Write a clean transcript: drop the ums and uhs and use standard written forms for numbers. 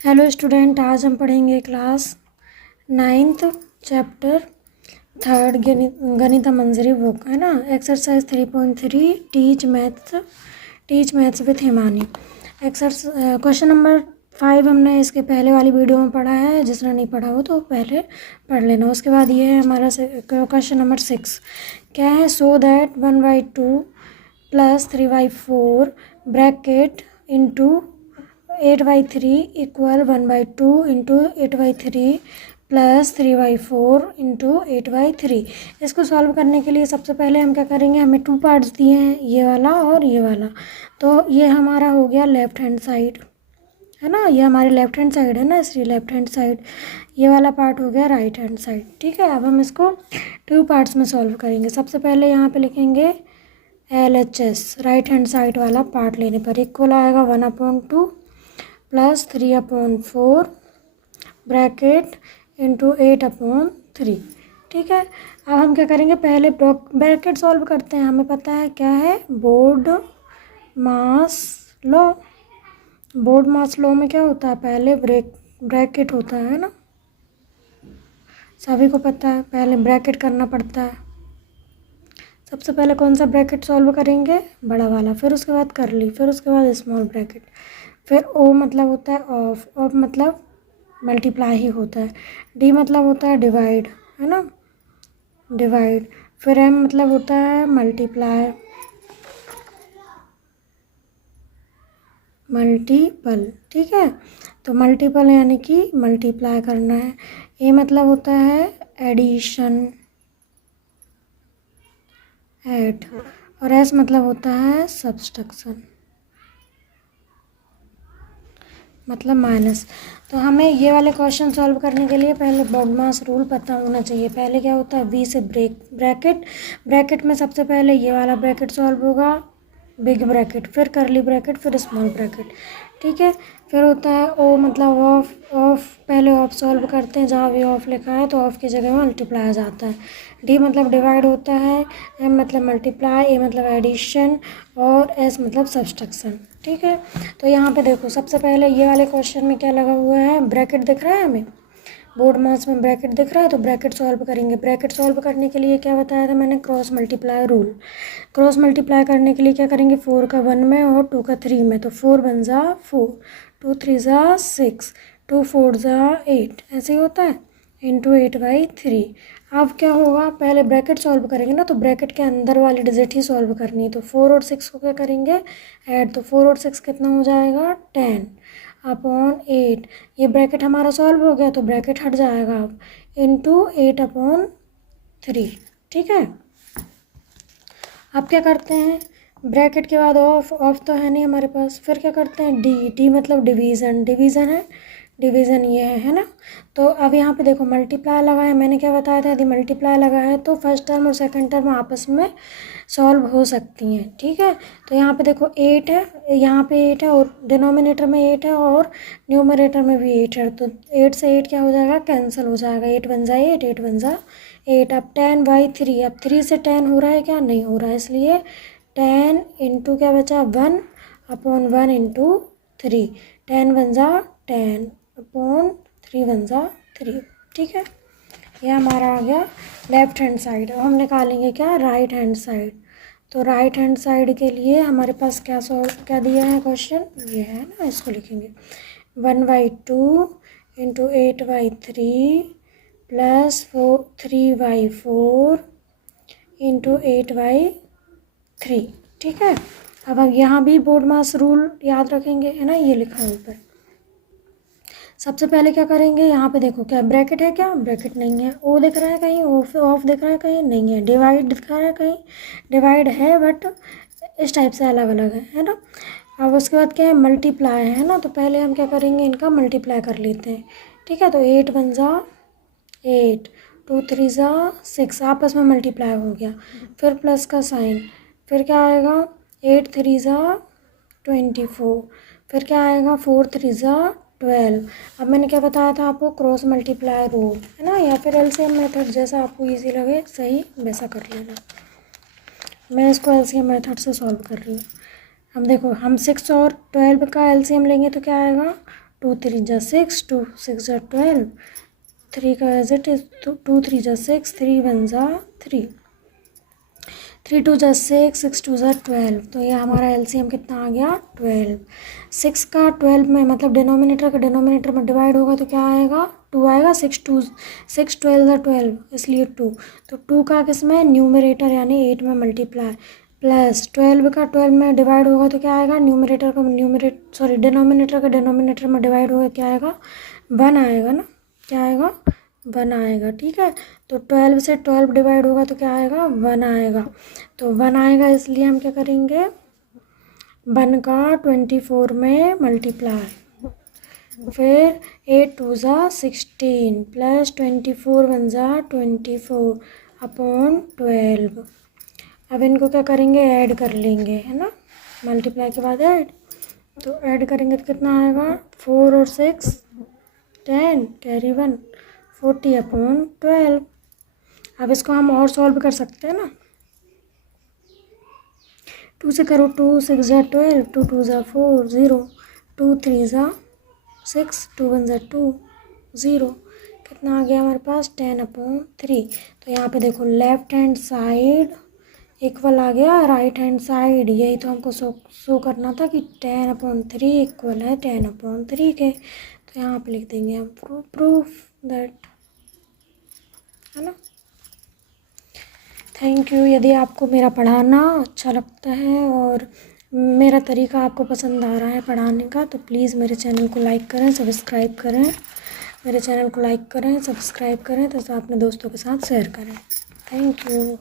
Hello student, आज हम पढ़ेंगे क्लास 9th चैप्टर 3 गणित मंजरी बुक है ना। Exercise 3.3 teach maths with Himani. Question number 5 हमने इसके पहले वाली वीडियो में पढ़ा है। जिसने नहीं पढ़ा हो तो पहले पढ़ लेना। उसके बाद ये है हमारा क्वेश्चन नंबर 6। क्या है? So that 1/2 + 3/4 bracket into 8/3 equal 1/2 into 8/3 + 3/4 into 8/3। इसको सॉल्व करने के लिए सबसे पहले हम क्या करेंगे, हमें 2 पार्ट्स दिए हैं, ये वाला और ये वाला। तो ये हमारा हो गया लेफ़्ट हैंड साइड, है ना। ये हमारी लेफ़्ट हैंड साइड है ना, इसलिए लेफ़्ट हैंड साइड। ये वाला पार्ट हो गया राइट हैंड साइड। ठीक है, अब हम इसको 2 पार्ट्स में सॉल्व करेंगे। सबसे पहले यहाँ पे लिखेंगे LHS, राइट हैंड साइड वाला पार्ट लेने पर इक्वल आएगा 1/2 + 3/4 ब्रैकेट इंटू 8/3। ठीक है, अब हम क्या करेंगे, पहले ब्रैकेट सॉल्व करते हैं। हमें पता है क्या है, बोर्ड मास लॉ। बोर्ड मास लॉ में क्या होता है, पहले ब्रैकेट होता है ना, सभी को पता है। पहले ब्रैकेट करना पड़ता है। सबसे पहले कौन सा ब्रैकेट सॉल्व करेंगे, बड़ा वाला, फिर उसके बाद करली, फिर उसके बाद स्मॉल ब्रैकेट, फिर O मतलब होता है ऑफ, ऑफ मतलब मल्टीप्लाई ही होता है, D मतलब होता है डिवाइड, है ना, डिवाइड, फिर M मतलब होता है मल्टीप्लाई, मल्टीपल। ठीक है, तो मल्टीपल यानी कि मल्टीप्लाई करना है। A मतलब होता है एडिशन, ऐड, और S मतलब होता है सब्सट्रैक्शन, मतलब माइनस। तो हमें ये वाले क्वेश्चन सॉल्व करने के लिए पहले बॉडमास रूल पता होना चाहिए। पहले क्या होता है, V से ब्रैकेट में सबसे पहले ये वाला ब्रैकेट सॉल्व होगा, बिग ब्रैकेट, फिर करली ब्रैकेट, फिर स्मॉल ब्रैकेट। ठीक है, फिर होता है O मतलब ऑफ पहले ऑफ सॉल्व करते हैं, जहाँ भी ऑफ लिखा है तो ऑफ की जगह में मल्टीप्लाई आ जाता है। D मतलब डिवाइड होता है, M मतलब मल्टीप्लाई, A मतलब एडिशन और S मतलब सब्सट्रैक्शन। ठीक है, तो यहाँ पे देखो सबसे पहले ये वाले क्वेश्चन में क्या लगा हुआ है, ब्रैकेट दिख रहा है हमें, बोर्ड मास में ब्रैकेट दिख रहा है, तो ब्रैकेट सॉल्व करेंगे। ब्रैकेट सॉल्व करने के लिए क्या बताया था मैंने, cross multiply rule. Cross multiply करने के लिए क्या करेंगे, 4 का 1 में और 2 का 3 में, तो 4 1 ज़ा 4, 2 3 ज़ा 6, 2 4 ज़ा 8, ऐसे ही होता है, इंटू 8/3। अब क्या होगा, पहले ब्रैकेट सॉल्व करेंगे ना, तो ब्रैकेट के अंदर वाली डिजिट ही सॉल्व करनी है। तो 4 और 6 को क्या करेंगे, ऐड, तो 4 और 6 कितना हो जाएगा, 10/8। ये ब्रैकेट हमारा सॉल्व हो गया, तो ब्रैकेट हट जाएगा अब, इंटू 8/3। ठीक है, अब क्या करते हैं, ब्रैकेट के बाद ऑफ तो है नहीं हमारे पास, फिर क्या करते हैं, डी मतलब डिवीज़न है, डिवीज़न ये है ना। तो अब यहाँ पे देखो मल्टीप्लाई लगा है, मैंने क्या बताया था, यदि मल्टीप्लाई लगा है तो फर्स्ट टर्म और सेकंड टर्म आपस में सॉल्व हो सकती हैं। ठीक है, तो यहाँ पे देखो 8 है, यहाँ पे 8 है और डिनोमिनेटर में 8 है और न्यूमरेटर में भी 8 है, तो 8 से 8 क्या हो जाएगा, कैंसिल हो जाएगा, 8 1 ज़ा 8, 8 1 ज़ा 8। अब 10/3, अब 3 से 10 हो रहा है क्या, नहीं हो रहा है, इसलिए 10 इंटू क्या बचा, 1/1 इंटू 3, 10 1 ज़ा 10/3 1 ज़ा 3। ठीक है, यह हमारा आ गया लेफ्ट हैंड साइड। अब हम निकालेंगे क्या, राइट हैंड साइड। तो राइट हैंड साइड के लिए हमारे पास क्या दिया है क्वेश्चन, ये है ना, इसको लिखेंगे 1/2 इंटू 8/3 + 3/4 इंटू 8/3। ठीक है, अब हम यहाँ भी बोर्ड मास रूल याद रखेंगे, है ना, ये लिखा है ऊपर। सबसे पहले क्या करेंगे, यहाँ पे देखो क्या ब्रैकेट है, क्या ब्रैकेट नहीं है, O दिख रहा है कहीं, ऑफ दिख रहा है कहीं, नहीं है, डिवाइड दिख रहा है कहीं, डिवाइड है बट इस टाइप से अलग अलग है ना। अब उसके बाद क्या है, मल्टीप्लाई है ना, तो पहले हम क्या करेंगे, इनका मल्टीप्लाई कर लेते हैं। ठीक है, तो 8 1 ज़ा 8, 2 3 ज़ा 6, आपस में मल्टीप्लाई हो गया, फिर प्लस का साइन, फिर क्या आएगा, 8 3 ज़ा 24, फिर क्या आएगा, 4 3 ज़ा 12। अब मैंने क्या बताया था आपको, क्रॉस मल्टीप्लाई रूल, है ना, या फिर एलसीएम मेथड, जैसा आपको इजी लगे सही वैसा कर लेना। मैं इसको एलसीएम मेथड से सॉल्व कर रही हूँ। हम देखो, हम 6 और 12 का एलसीएम लेंगे तो क्या आएगा, 2 3 जा 6, 2 6 जा 12, 3 का एज इट इज, 2 3 जा 6, 3 1 जा 3, 3 2 जा 6, 6 2 जा 12। तो ये हमारा एलसीएम कितना आ गया 12। 6 का 12 में मतलब डिनोमिनेटर का डिनोमिनेटर में डिवाइड होगा तो क्या आएगा 2 आएगा। 6 12 जा 12 इसलिए 2। तो 2 का किस में न्यूमरेटर यानी 8 में मल्टीप्लाई, प्लस 12 का 12 में डिवाइड होगा तो क्या आएगा डिनोमिनेटर का डिनोमिनेटर में डिवाइड होगा क्या आएगा 1 आएगा ना, क्या आएगा 1 आएगा। ठीक है, तो 12 से 12 डिवाइड होगा तो क्या आएगा 1 आएगा। तो 1 आएगा इसलिए हम क्या करेंगे 1 का 24 में मल्टीप्लाई, फिर 8 2 जा 16 प्लस 24 1 जा 24 अपॉन 12। अब इनको क्या करेंगे ऐड कर लेंगे, है ना, मल्टीप्लाई के बाद ऐड। तो ऐड करेंगे तो कितना आएगा 4 और 6 10 कैरी 1 40 अपॉन 12। अब इसको हम और सॉल्व कर सकते हैं ना, 2 से करो 2 6 जा 12, 2 2 जा 4 0, 2 3 जा 6, 2 1 जा 2 0, कितना आ गया हमारे पास 10 अपॉन 3। तो यहाँ पे देखो लेफ्ट हैंड साइड इक्वल आ गया राइट हैंड साइड, यही तो हमको शो करना था कि 10 अपॉन 3 इक्वल है 10 अपॉन 3 के। तो यहाँ पे लिख देंगे हम प्रूफ दैट, है ना। Thank you. यदि आपको मेरा पढ़ाना अच्छा लगता है और मेरा तरीका आपको पसंद आ रहा है पढ़ाने का तो प्लीज़ मेरे चैनल को लाइक करें, सब्सक्राइब करें, मेरे चैनल को लाइक करें, सब्सक्राइब करें तो अपने दोस्तों के साथ शेयर करें। Thank you.